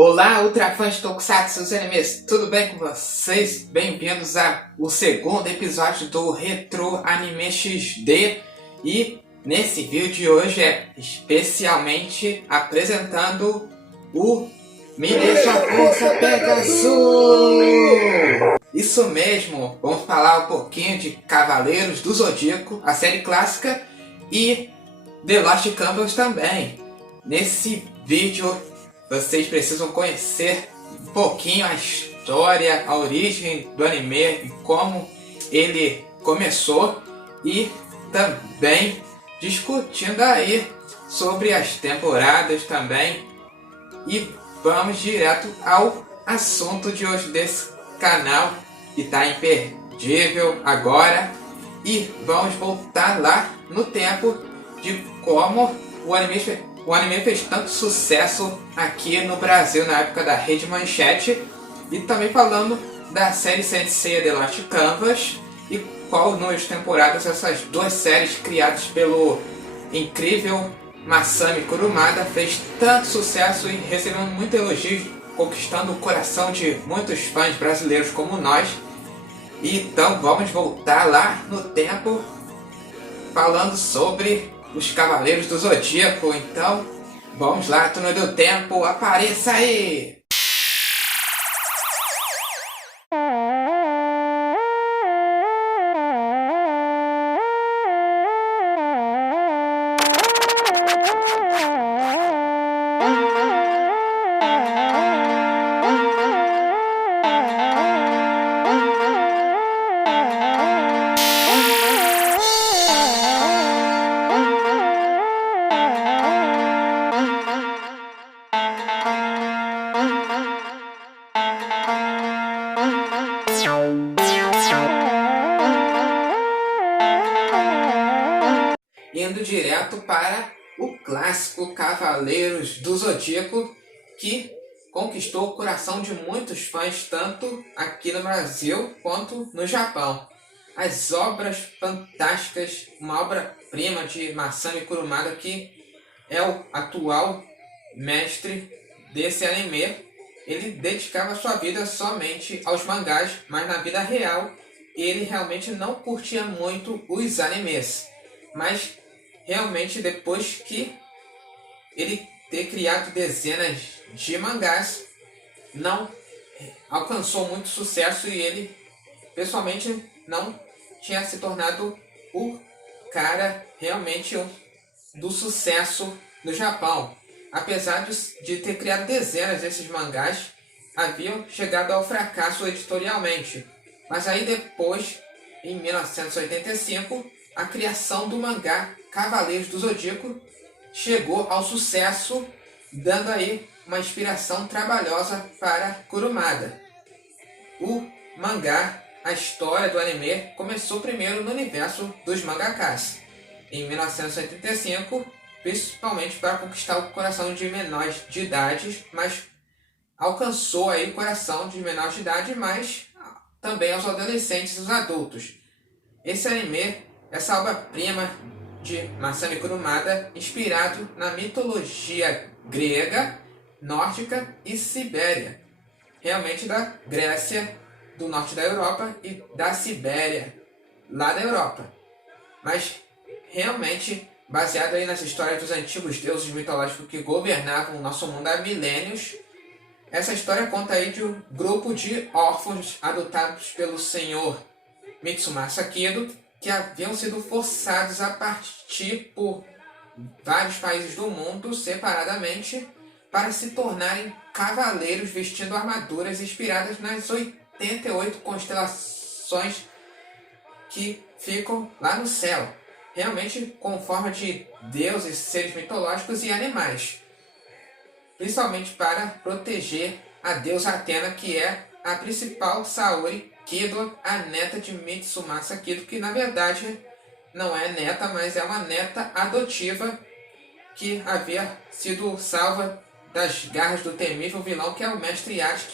Olá, Ultra Fãs de Tokusatsu os animes, tudo bem com vocês? Bem-vindos ao segundo episódio do Retro Anime XD. E nesse vídeo de hoje é especialmente apresentando o Me Deixa Força Pegasus! Isso mesmo, vamos falar um pouquinho de Cavaleiros do Zodíaco, a série clássica, e The Lost Canvas também. Nesse vídeo vocês precisam conhecer um pouquinho a história, a origem do anime e como ele começou, e também discutindo aí sobre as temporadas também. E vamos direto ao assunto de hoje desse canal, que está imperdível agora, e vamos voltar lá no tempo de como o anime fez tanto sucesso aqui no Brasil na época da Rede Manchete, e também falando da série Senseiya The Lost Canvas e qual número de temporadas essas duas séries criadas pelo incrível Masami Kurumada fez tanto sucesso e recebendo muito elogio, conquistando o coração de muitos fãs brasileiros como nós. Então vamos voltar lá no tempo falando sobre os Cavaleiros do Zodíaco. Então vamos lá, túnel do tempo, apareça aí! Indo direto para o clássico Cavaleiros do Zodíaco, que conquistou o coração de muitos fãs, tanto aqui no Brasil quanto no Japão. As obras fantásticas, uma obra-prima de Masami Kurumada, que é o atual mestre desse anime. Ele dedicava sua vida somente aos mangás, mas na vida real ele realmente não curtia muito os animes. Mas realmente, depois que ele ter criado dezenas de mangás, não alcançou muito sucesso, e ele pessoalmente não tinha se tornado o cara realmente do sucesso no Japão. Apesar de ter criado dezenas desses mangás, haviam chegado ao fracasso editorialmente. Mas aí depois, em 1985, a criação do mangá Cavaleiros do Zodíaco chegou ao sucesso, dando aí uma inspiração trabalhosa para Kurumada. O mangá, a história do anime, começou primeiro no universo dos mangakas, em 1985, principalmente para conquistar o coração de menores de idade, mas alcançou aí o coração de menores de idade, mas também aos adolescentes e os adultos. Esse anime, essa obra-prima de Masami Kurumada, inspirado na mitologia grega, nórdica e sibéria, realmente da Grécia, do norte da Europa, e da Sibéria, lá da Europa, mas realmente baseado aí nas histórias dos antigos deuses mitológicos que governavam o nosso mundo há milênios. Essa história conta aí de um grupo de órfãos adotados pelo senhor Mitsumasa Kido, que haviam sido forçados a partir por vários países do mundo separadamente para se tornarem cavaleiros vestindo armaduras inspiradas nas 88 constelações que ficam lá no céu, realmente com forma de deuses, seres mitológicos e animais, principalmente para proteger a deusa Atena, que é a principal Saori Kido, a neta de Mitsumasa Kido, que na verdade não é neta, mas é uma neta adotiva que havia sido salva das garras do temível vilão, que é o Mestre Hades,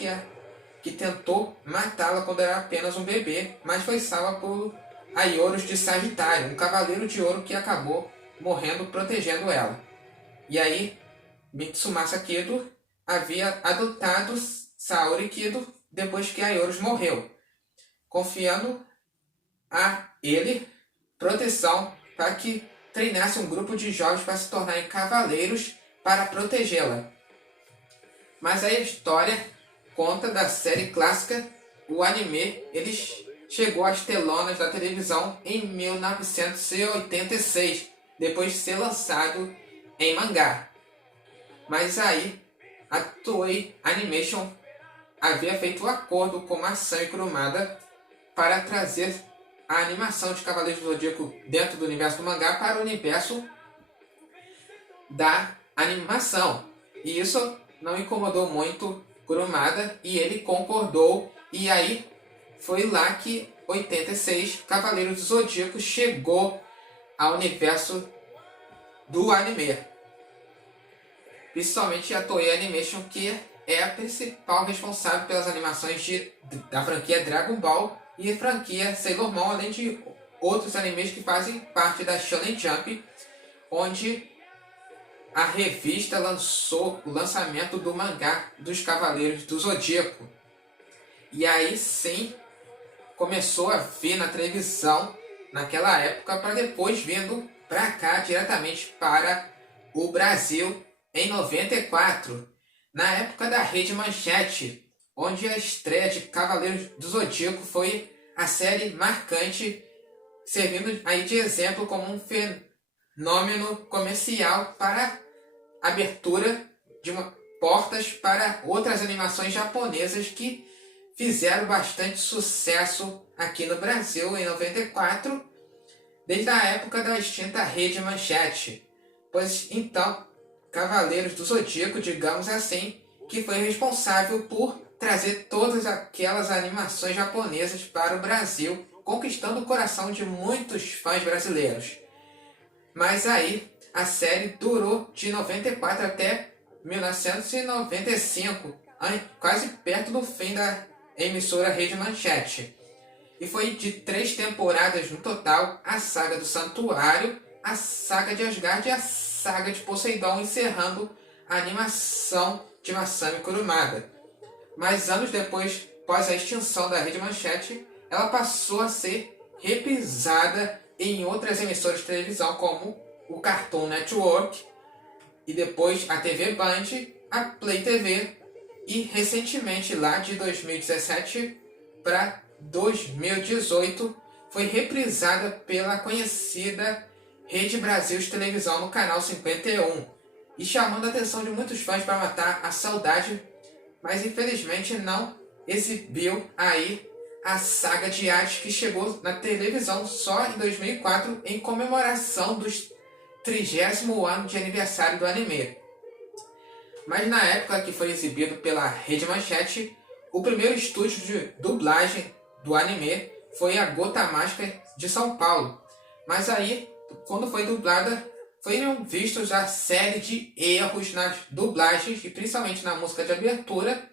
que tentou matá-la quando era apenas um bebê, mas foi salva por Aioros de Sagitário, um cavaleiro de ouro que acabou morrendo protegendo ela. E aí Mitsumasa Kido havia adotado Saori Kido depois que Aioros morreu, confiando a ele proteção para que treinasse um grupo de jovens para se tornarem cavaleiros para protegê-la. Mas a história conta da série clássica, o anime, ele chegou às telonas da televisão em 1986, depois de ser lançado em mangá. Mas aí, a Toei Animation havia feito um acordo com Masami Kurumada para trazer a animação de Cavaleiros do Zodíaco dentro do universo do mangá para o universo da animação. E isso não incomodou muito Kurumada e ele concordou. E aí foi lá que 86 Cavaleiros do Zodíaco chegou ao universo do anime. Principalmente a Toei Animation, que é a principal responsável pelas animações da franquia Dragon Ball e a franquia Sailor Moon, além de outros animes que fazem parte da Shonen Jump, onde a revista lançou o lançamento do mangá dos Cavaleiros do Zodíaco. E aí sim começou a ver na televisão naquela época, para depois vindo para cá diretamente para o Brasil em 94, na época da Rede Manchete, onde a estreia de Cavaleiros do Zodíaco foi a série marcante, servindo aí de exemplo como um fenômeno comercial para abertura de portas para outras animações japonesas que fizeram bastante sucesso aqui no Brasil em 94, desde a época da extinta Rede Manchete. Pois então, Cavaleiros do Zodíaco, digamos assim, que foi responsável por trazer todas aquelas animações japonesas para o Brasil, conquistando o coração de muitos fãs brasileiros. Mas aí, a série durou de 94 até 1995, quase perto do fim da emissora Rede Manchete. E foi de 3 temporadas no total: a saga do Santuário, a saga de Asgard e a saga de Poseidon, encerrando a animação de Masami Kurumada. Mas anos depois, após a extinção da Rede Manchete, ela passou a ser reprisada em outras emissoras de televisão, como o Cartoon Network, e depois a TV Band, a Play TV, e recentemente, lá de 2017 para 2018, foi reprisada pela conhecida Rede Brasil de televisão no canal 51, e chamando a atenção de muitos fãs para matar a saudade, mas infelizmente não exibiu aí a saga de Hades, que chegou na televisão só em 2004, em comemoração dos 30º ano de aniversário do anime. Mas na época que foi exibido pela Rede Manchete, o primeiro estúdio de dublagem do anime foi a Gota Mágica de São Paulo. Mas aí, quando foi dublada, foram vistos a série de erros nas dublagens, e principalmente na música de abertura,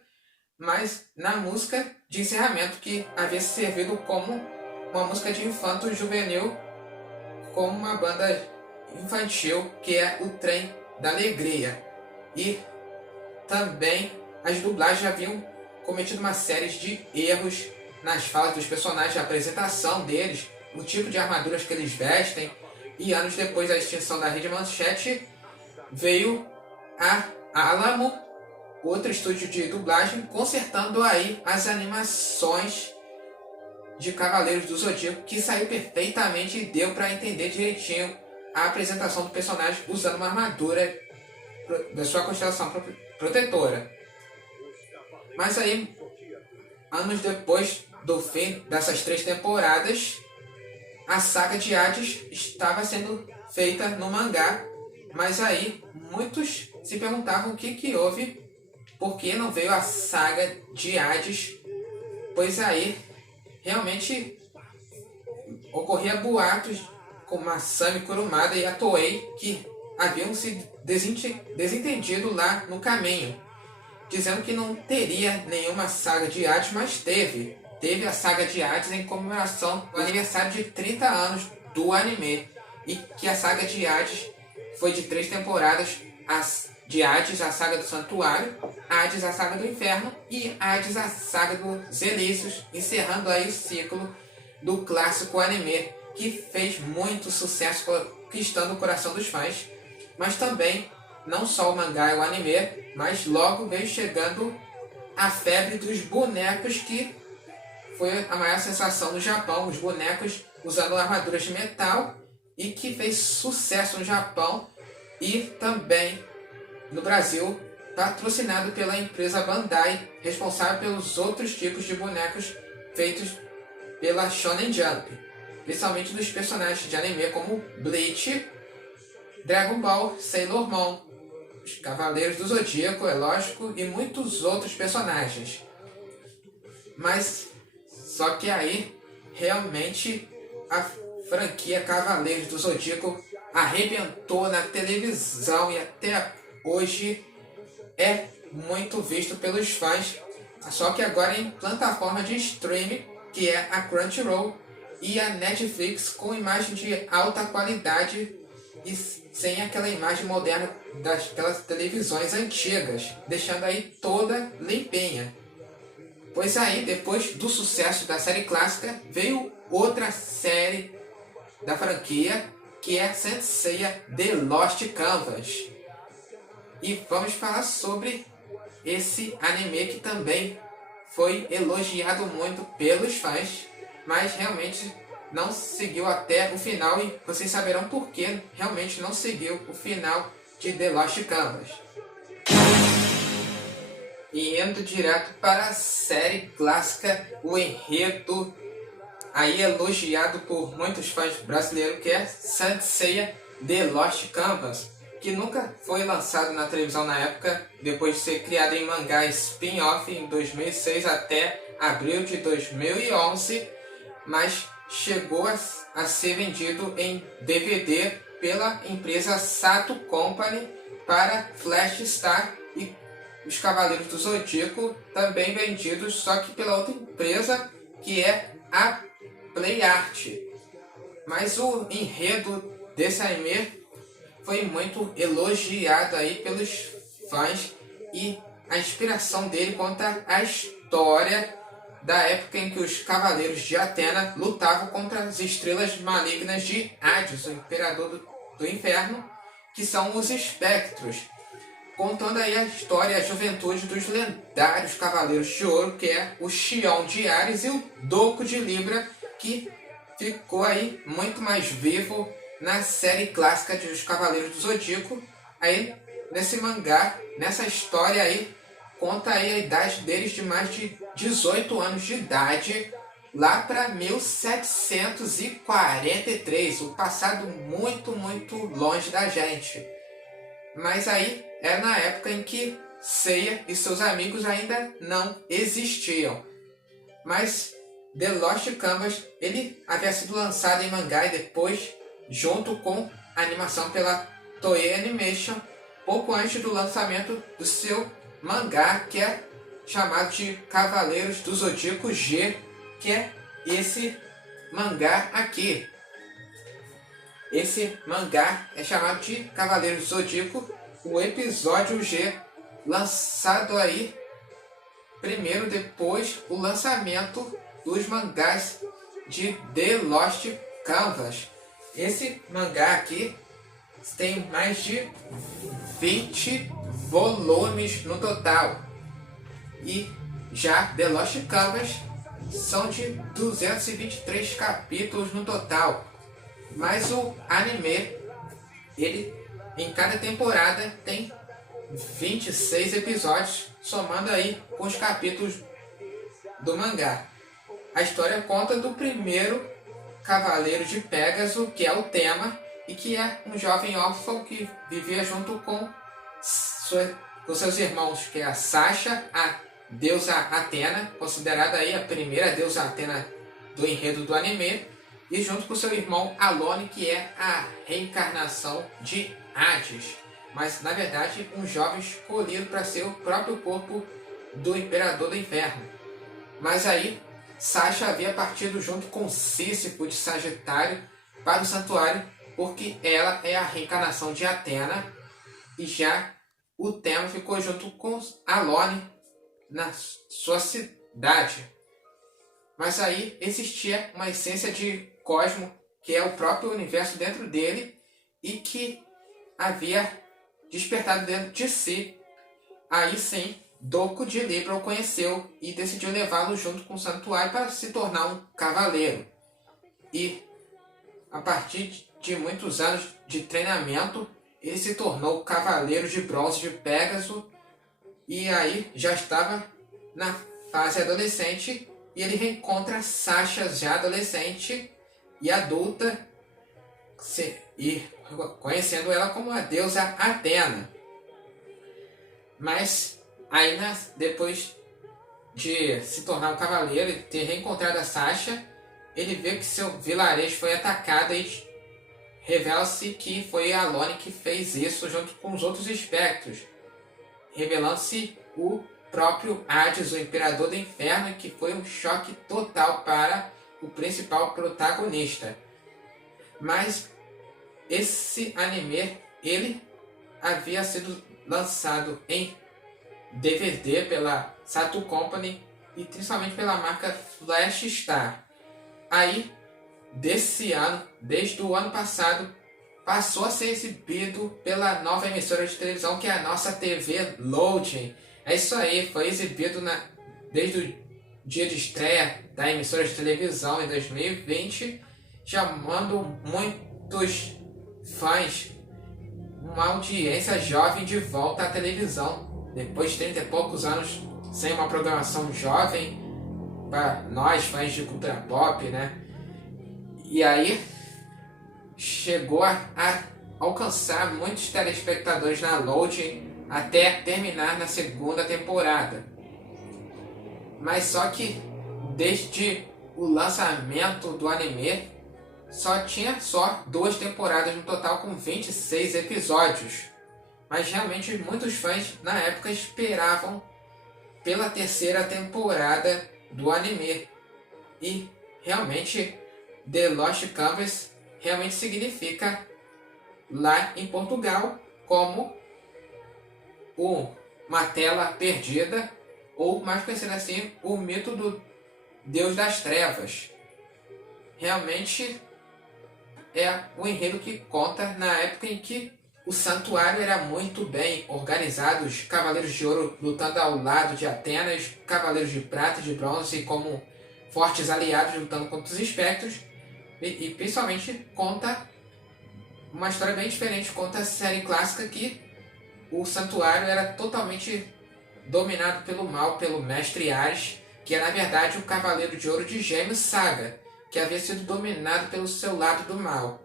mas na música de encerramento, que havia servido como uma música de infanto juvenil, como uma banda infantil, que é o Trem da Alegria. E também as dublagens haviam cometido uma série de erros nas falas dos personagens, a apresentação deles, o tipo de armaduras que eles vestem. E anos depois da extinção da Rede Manchete, veio a Alamo, outro estúdio de dublagem, consertando aí as animações de Cavaleiros do Zodíaco, que saiu perfeitamente e deu para entender direitinho a apresentação do personagem usando uma armadura da sua constelação protetora. Mas aí, anos depois do fim dessas 3 temporadas, a saga de Hades estava sendo feita no mangá, mas aí muitos se perguntavam o que houve, por que não veio a saga de Hades, pois aí realmente ocorria boatos com Masami Kurumada e a Toei que haviam se desentendido lá no caminho, dizendo que não teria nenhuma saga de Hades, mas teve a saga de Hades em comemoração do aniversário de 30 anos do anime, e que a saga de Hades foi de 3 temporadas, de Hades, a saga do Santuário, Hades, a saga do Inferno e Hades, a saga dos Elísios, encerrando aí o ciclo do clássico anime, que fez muito sucesso conquistando o coração dos fãs, mas também não só o mangá e o anime, mas logo veio chegando a febre dos bonecos, que foi a maior sensação no Japão, os bonecos usando armaduras de metal, e que fez sucesso no Japão e também no Brasil, patrocinado pela empresa Bandai, responsável pelos outros tipos de bonecos feitos pela Shonen Jump, principalmente dos personagens de anime como Bleach, Dragon Ball, Sailor Moon, os Cavaleiros do Zodíaco, é lógico, e muitos outros personagens. Mas só que aí realmente a franquia Cavaleiros do Zodíaco arrebentou na televisão e até hoje é muito visto pelos fãs, só que agora em plataforma de streaming, que é a Crunchyroll e a Netflix, com imagem de alta qualidade e sem aquela imagem moderna daquelas televisões antigas, deixando aí toda limpinha. Pois aí, depois do sucesso da série clássica, veio outra série da franquia, que é Saint Seiya The Lost Canvas. E vamos falar sobre esse anime, que também foi elogiado muito pelos fãs, mas realmente não seguiu até o final, e vocês saberão por que realmente não seguiu o final de The Lost Canvas. E indo direto para a série clássica, o enredo aí elogiado por muitos fãs brasileiros, que é Saint Seiya The Lost Canvas, que nunca foi lançado na televisão na época, depois de ser criado em mangá spin-off em 2006 até abril de 2011, mas chegou a ser vendido em DVD pela empresa Sato Company para Flash Star, e os Cavaleiros do Zodíaco também vendidos, só que pela outra empresa, que é a Play Art. Mas o enredo desse anime foi muito elogiado aí pelos fãs, e a inspiração dele conta a história da época em que os Cavaleiros de Atena lutavam contra as estrelas malignas de Hades, o Imperador do Inferno, que são os Espectros, contando aí a história e a juventude dos lendários Cavaleiros de Ouro, que é o Xion de Ares e o Doku de Libra, que ficou aí muito mais vivo na série clássica de Os Cavaleiros do Zodíaco. Aí nesse mangá, nessa história aí, conta aí a idade deles de mais de 18 anos de idade, lá para 1743, o passado muito, muito longe da gente. Mas aí é na época em que Seiya e seus amigos ainda não existiam. Mas The Lost Canvas, ele havia sido lançado em mangá e depois junto com a animação pela Toei Animation, pouco antes do lançamento do seu mangá, que é chamado de Cavaleiros do Zodíaco G, que é esse mangá aqui. Esse mangá é chamado de Cavaleiros do Zodíaco, o episódio G, lançado aí primeiro depois o lançamento dos mangás de The Lost Canvas. Esse mangá aqui tem mais de 20 volumes no total, e já The Lost Canvas são de 223 capítulos no total. Mas o anime, ele em cada temporada tem 26 episódios, somando aí com os capítulos do mangá. A história conta do primeiro Cavaleiro de Pégaso, que é o tema, e que é um jovem órfão que vivia junto com seus irmãos, que é a Sasha, a deusa Atena, considerada aí a primeira deusa Atena do enredo do anime, e junto com seu irmão Alone, que é a reencarnação de Hades, mas na verdade um jovem escolhido para ser o próprio corpo do Imperador do Inferno. Mas aí Sasha havia partido junto com Sísifo de Sagitário para o santuário, porque ela é a reencarnação de Atena, e já o tema ficou junto com Alone na sua cidade. Mas aí existia uma essência de cosmo, que é o próprio universo dentro dele, e que havia despertado dentro de si. Aí sim, Doku de Libra o conheceu e decidiu levá-lo junto com o santuário para se tornar um cavaleiro. E a partir de muitos anos de treinamento, ele se tornou cavaleiro de bronze de Pégaso, e aí já estava na fase adolescente, e ele reencontra Sasha já adolescente e adulta, e conhecendo ela como a deusa Atena. Mas aí, depois de se tornar um cavaleiro e ter reencontrado a Sasha, ele vê que seu vilarejo foi atacado e revela-se que foi a Alone que fez isso junto com os outros espectros, revelando-se o próprio Hades, o Imperador do Inferno, que foi um choque total para o principal protagonista. Mas esse anime, ele havia sido lançado em DVD pela Sato Company e principalmente pela marca Flash Star. Aí, desde o ano passado, passou a ser exibido pela nova emissora de televisão, que é a nossa TV Loading. É isso aí, foi exibido desde o dia de estreia da emissora de televisão em 2020, chamando muitos fãs, uma audiência jovem de volta à televisão, depois de 30 e poucos anos sem uma programação jovem para nós fãs de cultura pop, né? E aí chegou a alcançar muitos telespectadores na Loading até terminar na segunda temporada. Mas só que desde o lançamento do anime tinha 2 temporadas no total, com 26 episódios. Mas realmente muitos fãs na época esperavam pela terceira temporada do anime. E realmente The Lost Canvas realmente significa lá em Portugal como uma tela perdida, ou mais conhecido assim, o mito do Deus das Trevas. Realmente é o enredo que conta na época em que o santuário era muito bem organizado, os Cavaleiros de Ouro lutando ao lado de Atenas, Cavaleiros de Prata e de Bronze como fortes aliados lutando contra os espectros, e principalmente conta uma história bem diferente, conta a série clássica que o santuário era totalmente dominado pelo mal, pelo Mestre Ares, que é na verdade o Cavaleiro de Ouro de Gêmeos Saga, que havia sido dominado pelo seu lado do mal.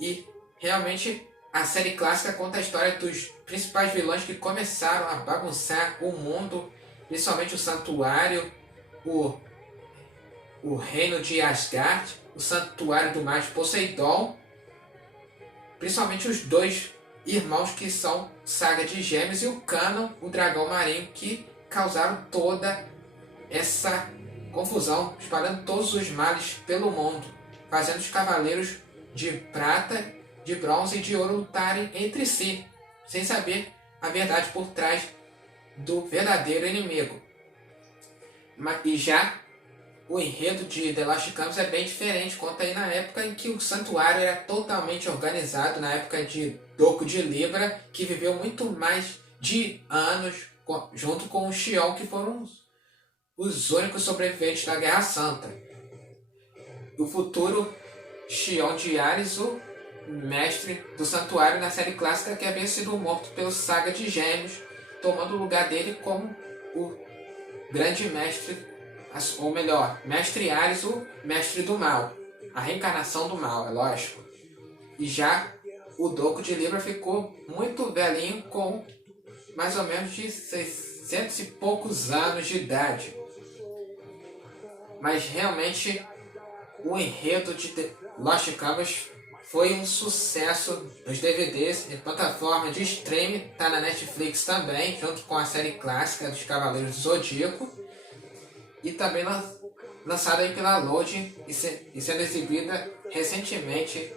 E realmente a série clássica conta a história dos principais vilões que começaram a bagunçar o mundo, principalmente o santuário, o reino de Asgard, o santuário do mar de Poseidon, principalmente os 2 irmãos que são Saga de Gêmeos, e o Canon, o dragão marinho, que causaram toda essa confusão, espalhando todos os males pelo mundo, fazendo os cavaleiros de prata, de bronze e de ouro lutarem entre si, sem saber a verdade por trás do verdadeiro inimigo. E já o enredo de The Lost Canvas é bem diferente, conta aí na época em que o santuário era totalmente organizado, na época de Doku de Libra, que viveu muito mais de anos junto com o Xion, que foram os únicos sobreviventes da Guerra Santa. O futuro Xion de Ares, o mestre do santuário na série clássica, que havia sido morto pelo Saga de Gêmeos, tomando o lugar dele como o grande mestre, ou melhor, Mestre Ares, o mestre do mal, a reencarnação do mal, é lógico. E já o Doku de Libra ficou muito velhinho, com mais ou menos de 600 e poucos anos de idade. Mas realmente o enredo de The Lost Canvas foi um sucesso nos DVDs e plataforma de streaming, está na Netflix também, junto com a série clássica dos Cavaleiros do Zodíaco, e também lançada aí pela Loading e sendo exibida recentemente,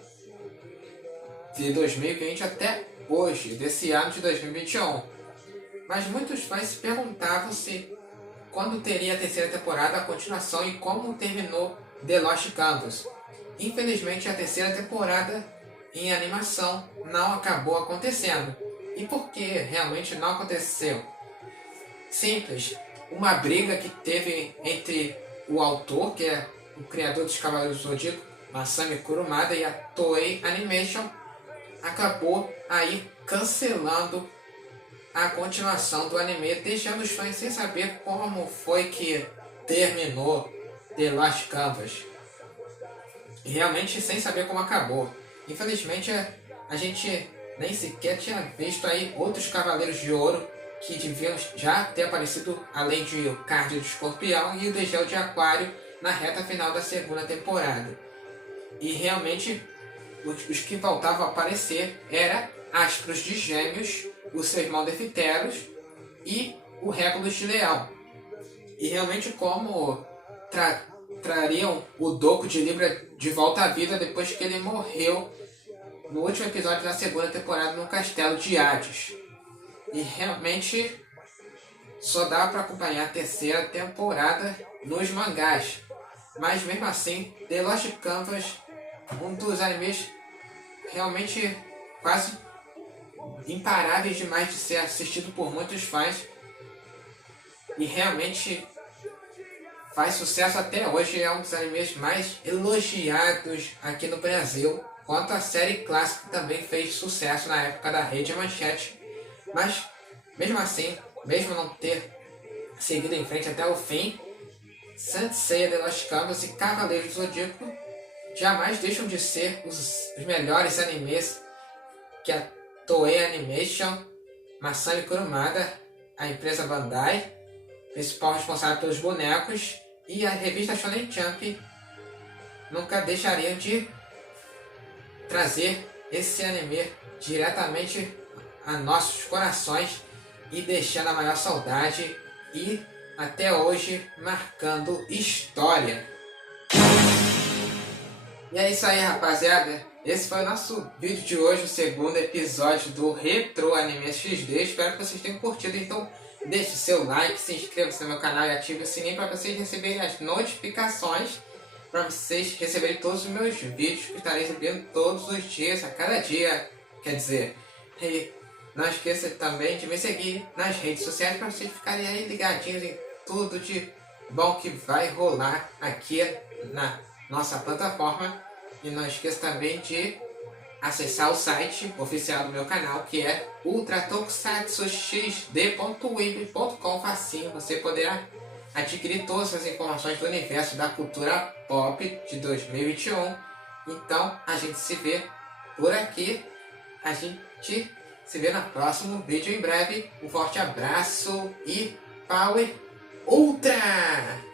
de 2020 até hoje, desse ano de 2021. mas muitos fãs se perguntavam se quando teria a terceira temporada, a continuação e como terminou The Lost Canvas. Infelizmente, a terceira temporada em animação não acabou acontecendo. E por que realmente não aconteceu? Simples, uma briga que teve entre o autor, que é o criador dos Cavaleiros do Zodíaco, Masami Kurumada, e a Toei Animation, acabou aí cancelando a continuação do anime, deixando os fãs sem saber como foi que terminou The Lost Canvas. E realmente sem saber como acabou. Infelizmente a gente nem sequer tinha visto aí outros Cavaleiros de Ouro que deviam já ter aparecido, além de o Card do Escorpião e o Degel de Aquário na reta final da segunda temporada. E realmente os que faltavam a aparecer era Astros de Gêmeos, o seu irmão Defiteros e o Regulus de Leão. E realmente como trariam o Doco de Libra de volta à vida depois que ele morreu no último episódio da segunda temporada no Castelo de Hades. E realmente só dá para acompanhar a terceira temporada nos mangás. Mas mesmo assim, The Lost Canvas, um dos animes realmente quase imparáveis demais de ser assistido por muitos fãs. E realmente faz sucesso até hoje, é um dos animes mais elogiados aqui no Brasil. Quanto a série clássica também fez sucesso na época da Rede Manchete. Mas, mesmo assim, mesmo não ter seguido em frente até o fim, Saint Seiya, The Lost Canvas e Cavaleiros do Zodíaco jamais deixam de ser os melhores animes que a Toei Animation, Masami Kurumada, a empresa Bandai, principal responsável pelos bonecos, e a revista Shonen Jump nunca deixariam de trazer esse anime diretamente a nossos corações e deixando a maior saudade e até hoje marcando história. E é isso aí, rapaziada. Esse foi o nosso vídeo de hoje, o segundo episódio do Retro Anime XD. Espero que vocês tenham curtido. Então deixe seu like, se inscreva-se no meu canal e ative o sininho para vocês receberem as notificações, para vocês receberem todos os meus vídeos que estarei recebendo todos os dias, a cada dia, quer dizer. E não esqueça também de me seguir nas redes sociais para vocês ficarem aí ligadinhos em tudo de bom que vai rolar aqui na nossa plataforma. E não esqueça também de acessar o site oficial do meu canal, que é ultratokusatsuxd.web.com. facinho, você poderá adquirir todas as informações do universo da cultura pop de 2021. Então a gente se vê por aqui, a gente se vê no próximo vídeo em breve. Um forte abraço e Power Ultra!